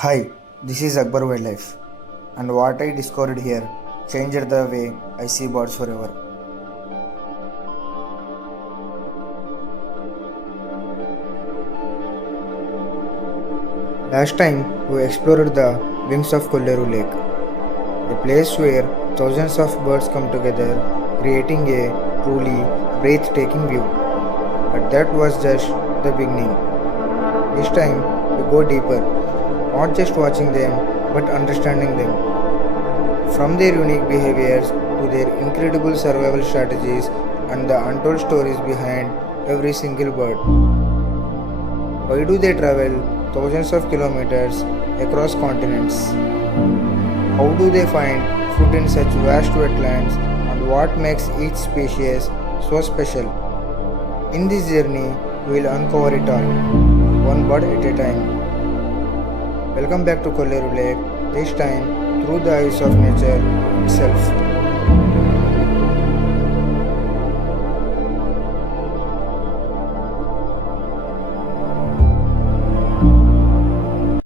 Hi, this is Akbar Wildlife, and what I discovered here changed the way I see birds forever. Last time we explored the wings of Kolleru Lake, the place where thousands of birds come together, creating a truly breathtaking view. But that was just the beginning. This time we go deeper, not just watching them, but understanding them. From their unique behaviors to their incredible survival strategies and the untold stories behind every single bird. Why do they travel thousands of kilometers across continents? How do they find food in such vast wetlands, and what makes each species so special? In this journey, we will uncover it all, one bird at a time. Welcome back to Kolleru Lake, this time through the eyes of nature itself.